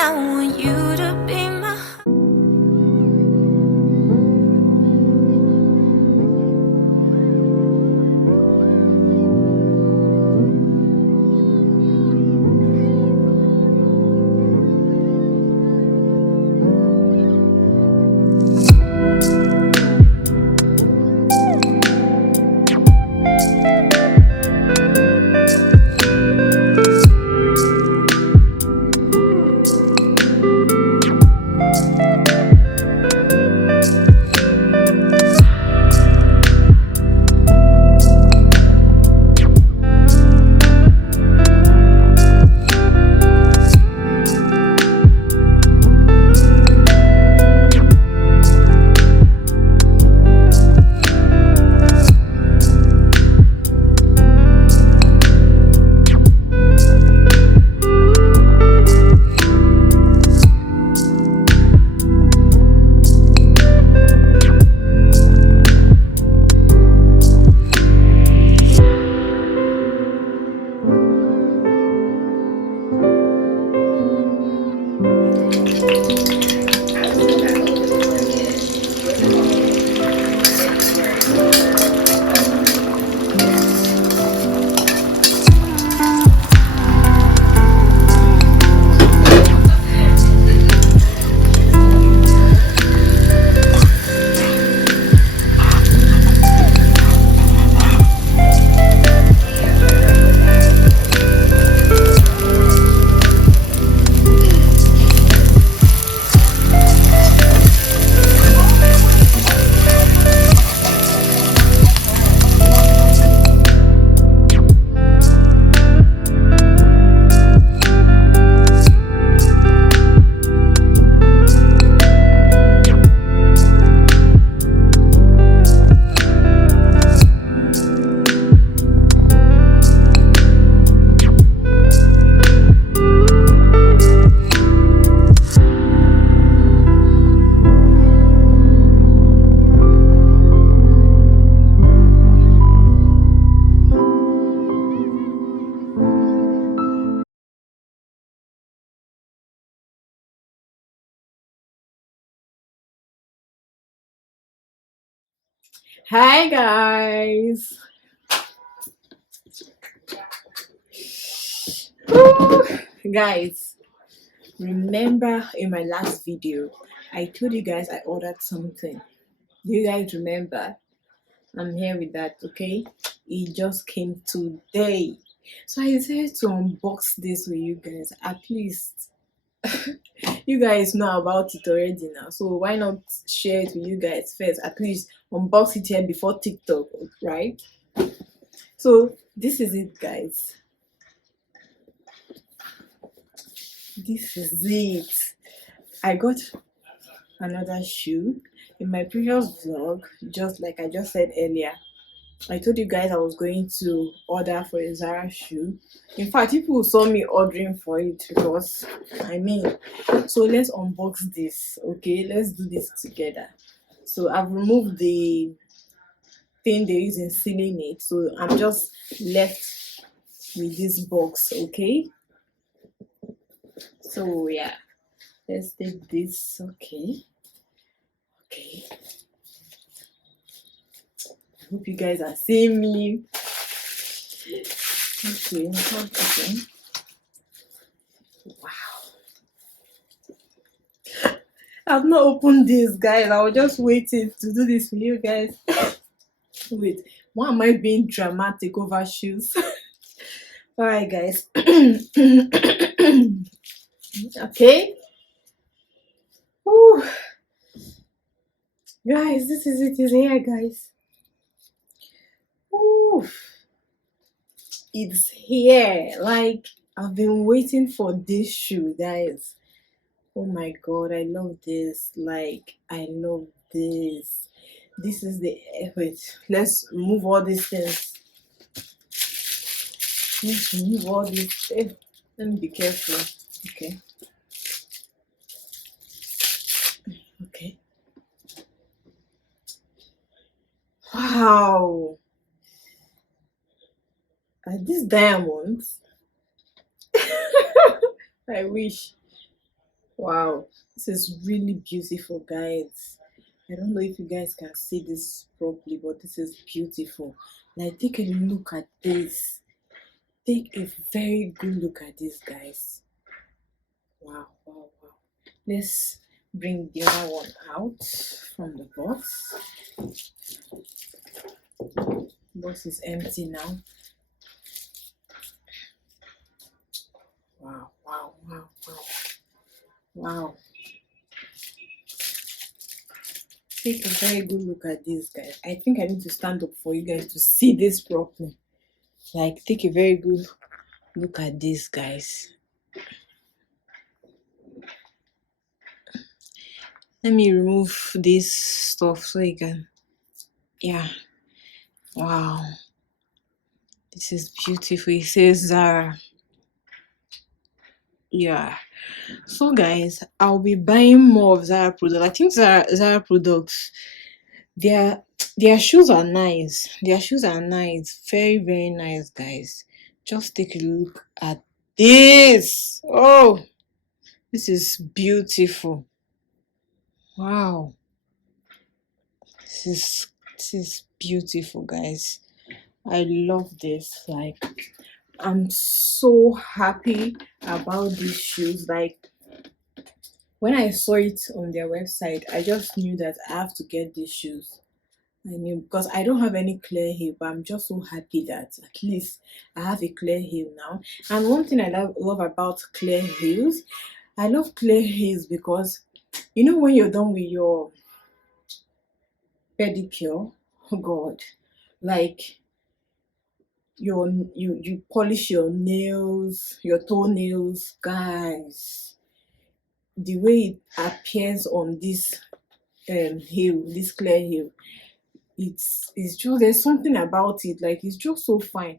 I want you to be my. Hi guys. Woo. Guys, remember in my last video I told you guys I ordered something. Do you guys remember? I'm here with that. Okay, it just came today, so I decided to unbox this with you guys. At least you guys know about it already now, so why not share it with you guys first? At least unbox it here before TikTok, right? So this is it, guys. This is it. I got another shoe. In my previous vlog, just like I just said earlier, I told you guys I was going to order for a Zara shoe. In fact, people saw me ordering for it because so let's unbox this. Okay, let's do this together. So I've removed the thing they use in sealing it, so I'm just left with this box. Okay, so yeah, let's take this. Okay, hope you guys are seeing me. Okay, okay. Wow. I've not opened this, guys. I was just waiting to do this for you guys. Wait, why am I being dramatic over shoes? Alright, guys. Okay. Whew. Guys, this is it. Is here, guys. Whew. It's here. Like, I've been waiting for this shoe, guys. Oh my god, I love this. Like, I love this. This is the wait. Let's remove all these things. Let's remove all these things. Let me be careful. Okay. Okay. Wow. Are these diamonds? I wish. Wow, this is really beautiful, guys. I don't know if you guys can see this properly, but this is beautiful. Like, take a look at this. Take a very good look at this, guys. Wow, wow, wow. Let's bring the other one out from the box. Box is empty now. Wow, wow, wow, wow. Wow. Take a very good look at this, guys. I think I need to stand up for you guys to see this properly. Like, take a very good look at this, guys. Let me remove this stuff so you can, yeah. Wow. This is beautiful. It says Zara. Yeah. So guys, I'll be buying more of Zara products. I think Zara products, their their shoes are nice. Their shoes are nice. Very, very nice, guys. Just take a look at this. Oh, this is beautiful. Wow. This is beautiful, guys. I love this. Like, I'm so happy about these shoes. Like, when I saw it on their website, I just knew that I have to get these shoes. I knew, because I don't have any clear heel, but I'm just so happy that at least I have a clear heel now. And one thing I love about clear heels, I love clear heels because, you know, when you're done with your pedicure, oh God, like, you polish your nails, your toenails, guys. The way it appears on this heel, this clear heel, it's just, there's something about it, like, it's just so fine.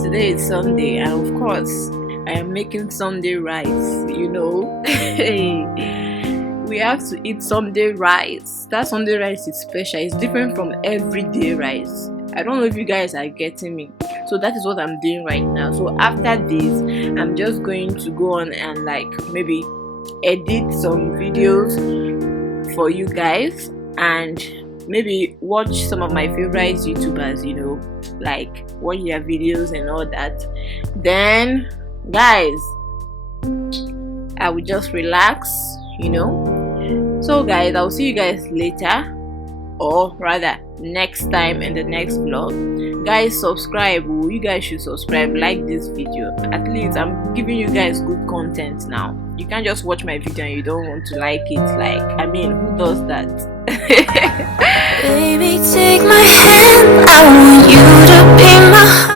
Today is Sunday, and of course, I am making Sunday rice. We have to eat Sunday rice. That Sunday rice is special. It's different from everyday rice. I don't know if you guys are getting me. So that is what I'm doing right now. So after this, I'm just going to go on and maybe edit some videos for you guys, and maybe watch some of my favorite YouTubers, watch their videos and all that. Then, guys, I will just relax. So guys, I'll see you guys later, or rather next time in the next vlog. Guys, subscribe. You guys should subscribe, like this video. At least I'm giving you guys good content now. You can't just watch my video and you don't want to like it. Who does that? Baby, take my hand. I want you to be my